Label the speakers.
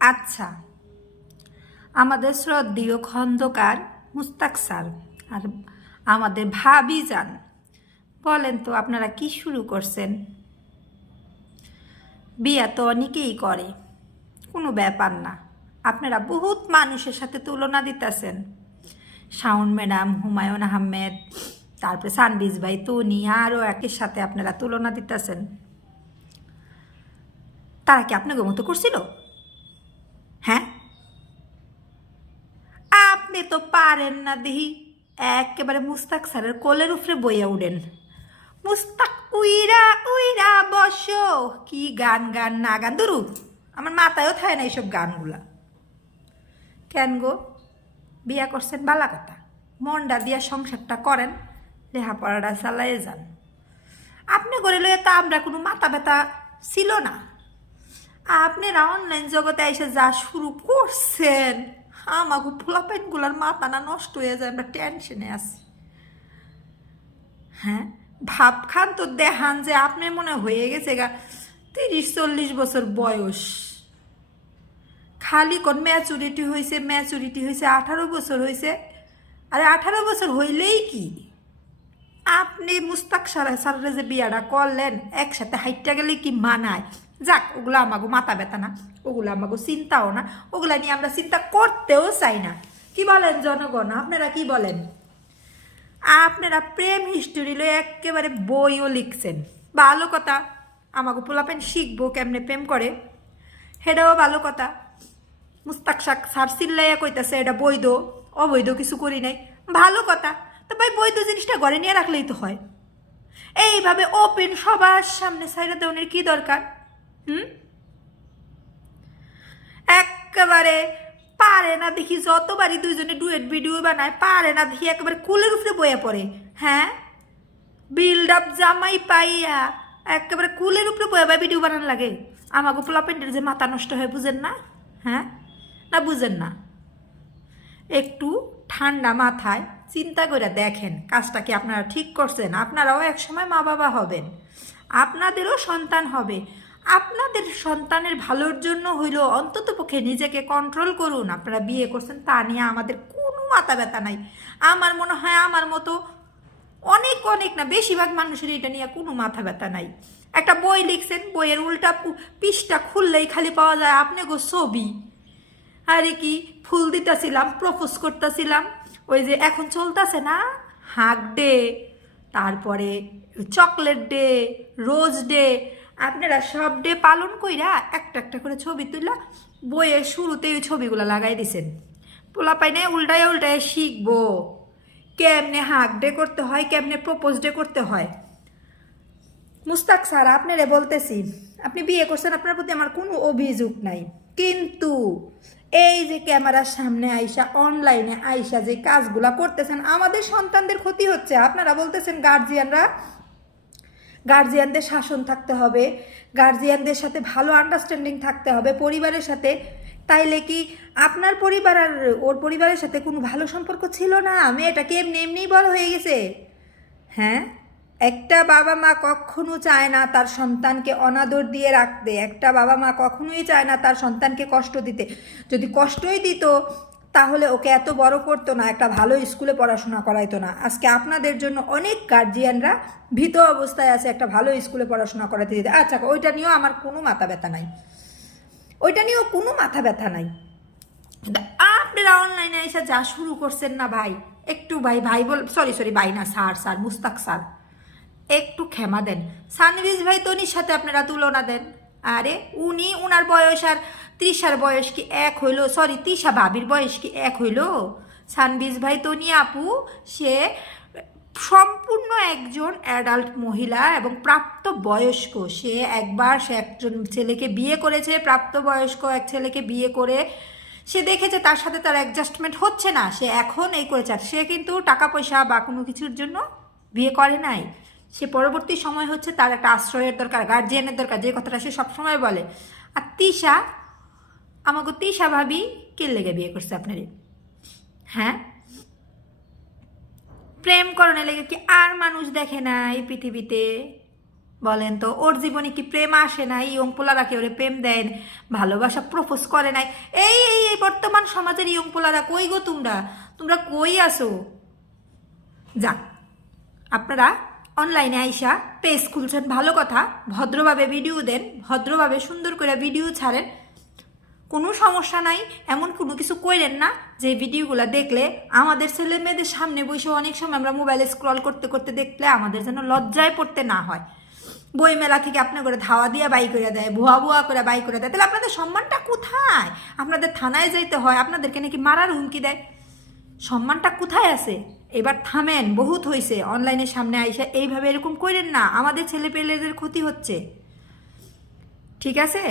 Speaker 1: আচ্ছা আমাদের শ্রদ্ধেয় খন্দকার মুস্তাক স্যার আর আমাদের ভাবি যান, বলেন তো আপনারা কি শুরু করছেন? বিয়া তো অনেকেই করে, কোনো ব্যাপার না, আপনারা বহুত মানুষের সাথে তুলনা দিতেছেন। শাওন ম্যাডাম, হুমায়ুন আহমেদ, তারপরে সানবিজ ভাই, তনি, আরও একের সাথে আপনারা তুলনা দিতেছেন। তারা কি আপনাকে মতো করছিল? হ্যাঁ? আপনি তো পারেন না দিহি। একেবারে মুস্তাক স্যারের কোলের উপরে বইয়া উড়েন মুস্তাক, উইরা উইরা, বসো। কি গান গান, না গান, দুরু। আমার মাথায়ও থাকে না এইসব গানগুলা। কেন গো? বিয়া করছেন বালা কথা মনটা দিয়া সংসারটা করেন, লেহাপড়াটা চালাইয়ে যান। আপনি করে লইয়া তা আমরা কোনো মাথা ব্যথা ছিল না। আপনারা অনলাইন জগতে এসে যা শুরু করছেন আমাকে ফুলাপাইনগুলার মাথা না নষ্ট হয়ে যায়, আমরা টেনশনে আছি। হ্যাঁ ভাবখান তো দেখান যে আপনি মনে হয়ে গেছে গা, তিরিশ চল্লিশ বছর বয়স। খালি কোন ম্যাচুরিটি হয়েছে ম্যাচুরিটি হয়েছে আঠারো বছর হয়েছে আরে আঠারো বছর হইলেই কি? আপনি মুস্তাক সারা সারা যে বিয়াটা করলেন, একসাথে হাইটটা গেলে কি মানায়? যাক, ওগুলো আমাকে মাথা ব্যথা না, ওগুলো আমাকে চিন্তাও না, ওগুলা নিয়ে আমরা চিন্তা করতেও চাই না। কি বলেন জনগণ, আপনারা কি বলেন? আপনারা প্রেম হিস্টোরি লয়ে একেবারে বইও লিখছেন। ভালো কথা আমাকে পোলাপেন শিখব কেমনে প্রেম করে। সেটাও ভালো কথা। মুস্তাক শাক সার চিল্লাইয়া কইতাছে, এটা বৈধ, অবৈধ কিছু করি নাই। ভালো কথা, তো ভাই বৈধ জিনিসটা ঘরে নিয়ে রাখলেই তো হয়। এইভাবে ওপেন সবার সামনে সাইডা দেওয়ার কি দরকার? হুম? একেবারে পারে না দেখি, যতবারই দুইজনে ডুয়েট ভিডিও বানায়, পারে না দেখি, একেবারে কুলের উপরে বয়ে পড়ে। হ্যাঁ? বিল্ড আপ জামাই পাইয়া, একেবারে কুলের উপরে বয়ে বয়ে ভিডিও বানানো লাগে। আমাকে পোলাপেন্টের যে মাথা নষ্ট হয়ে, বুঝেন না? হ্যাঁ? না বুঝেন না? একটু ঠান্ডা মাথায় চিন্তা করে দেখেন, কাজটা কি আপনারা ঠিক করছেন? আপনারাও এক সময় মা বাবা হবেন। আপনাদেরও সন্তান হবে। আপনাদের সন্তানের ভালোর জন্য হইলেও অন্তত পক্ষে নিজেকে কন্ট্রোল করুন। আপনারা বিয়ে করছেন, তা নিয়ে আমাদের কোনো মাথা ব্যথা নাই। আমার মনে হয় আমার মতো অনেক অনেক না, বেশিরভাগ মানুষের এটা নিয়ে কোনো মাথা ব্যথা নাই। একটা বই লিখছেন, বইয়ের উল্টা পু- পৃষ্ঠা খুললেই খালি পাওয়া যায়, আপনি গো ছবি। আরে কি, ফুল দিতেছিলাম, প্রপোজ করতেছিলাম, ওই যে এখন চলতেছে না হাক ডে, তারপরে চকলেট ডে, রোজ ডে আপনারা সব ডে পালন কইরা একটা একটা করে ছবি তুললা বইয়ের শুরুতেই ওই ছবিগুলো লাগাই দিছেন। পোলা পাইনে উল্টায় উল্টায় শিখব। কেমনে হাক ডে করতে হয়, কেমনে প্রপোজ ডে করতে হয়। মুস্তাক স্যার, আপনারে বলতেছি, আপনি বিয়ে করছেন, আপনার প্রতি আমার কোনো অভিযোগ নাই। কিন্তু এই যে ক্যামেরার সামনে আইসা, অনলাইনে আইসা যে কাজগুলা করতেছেন, আমাদের সন্তানদের ক্ষতি হচ্ছে। আপনারা বলতেছেন গার্জিয়ানরা গার্জিয়ানদের শাসন থাকতে হবে গার্জিয়ানদের সাথে ভালো আন্ডারস্ট্যান্ডিং থাকতে হবে, পরিবারের সাথে। তাইলে কি আপনার পরিবার আর ওর পরিবারের সাথে কোনো ভালো সম্পর্ক ছিল না? মেয়েটাকে এমনি এমনিই বড় হয়ে গেছে? হ্যাঁ একটা বাবা মা কখনো চায় না তার সন্তানকে অনাদর দিয়ে রাখতে। একটা বাবা মা কখনোই চায় না তার সন্তানকে কষ্ট দিতে। যদি কষ্টই দিত তাহলে ওকে এত বড় করতো না, একটা ভালো স্কুলে পড়াশোনা করাইতো না। আজকে আপনাদের জন্য অনেক গার্জিয়ানরা ভীত অবস্থায় আছে একটা ভালো স্কুলে পড়াশোনা করাতে দিতে। আচ্ছা ওইটা নিয়েও আমার কোনো মাথা ব্যথা নাই। ওইটা নিয়েও কোনো মাথা ব্যথা নাই। আপনারা অনলাইনে এসে যা শুরু করছেন না ভাই, একটু ভাই ভাই বল সরি সরি ভাই না, স্যার স্যার, মুস্তাক স্যার, একটু ক্ষমা দেন। সানভিজ ভাই, তনির সাথে আপনারা তুলনা দেন। আরে, উনি, উনার বয়স আর তৃষার বয়স কি এক হইল? সরি তৃষা ভাবির বয়স কি এক হইল? সানবিজ ভাই, তনি আপু, সে সম্পূর্ণ একজন অ্যাডাল্ট মহিলা এবং প্রাপ্ত বয়স্ক সে একবার সে একজন ছেলেকে বিয়ে করেছে প্রাপ্ত বয়স্ক এক ছেলেকে বিয়ে করে সে দেখেছে তার সাথে তার অ্যাডজাস্টমেন্ট হচ্ছে না। সে এখন এই করেছে। আর সে কিন্তু টাকা পয়সা বা কোনো কিছুর জন্য বিয়ে করে নাই। সে পরবর্তী সময় হচ্ছে তার একটা আশ্রয়ের দরকার গার্জিয়ানের দরকার, যে কথাটা সে সবসময় বলে। আর তিশা আমাকে তিশা ভাবি কে লেগে বিয়ে করছে আপনারে? হ্যাঁ? প্রেম করণে লেগে কি আর মানুষ দেখে না এই পৃথিবীতে? বলেন তো, ওর জীবনে কি প্রেম আসে নাই ইয়ং পোলারা কেউ প্রেম দেন ভালোবাসা প্রপোজ করে নাই? এই এই এই বর্তমান সমাজের ইয়ং পোলারা কই গো তোমরা? তোমরা কই আসো যা আপনারা অনলাইনে আইসা পেজ খুলছেন, ভালো কথা, ভদ্রভাবে ভিডিও দেন, ভদ্রভাবে সুন্দর করে ভিডিও ছাড়েন। কোনো সমস্যা নাই, এমন কোনো কিছু করেন না যে ভিডিওগুলো দেখলে আমাদের ছেলে মেয়েদের সামনে বসে অনেক সময় আমরা মোবাইলে স্ক্রল করতে করতে দেখলে আমাদের যেন লজ্জায় পড়তে না হয়। বই মেলা থেকে আপনার করে ধাওয়া দিয়ে বাই করে দেয়, ভুয়া ভুয়া করে বাই করে দেয়। তাহলে আপনাদের সম্মানটা কোথায়? আপনাদের থানায় যাইতে হয়, আপনাদেরকে নাকি মারার হুমকি দেয়? সম্মানটা কোথায় আছে? এবার থামেন, বহুত হয়েছে অনলাইনের সামনে আইসা এইভাবে এরকম করেন না, আমাদের ছেলে পেলেদের ক্ষতি হচ্ছে। ঠিক আছে?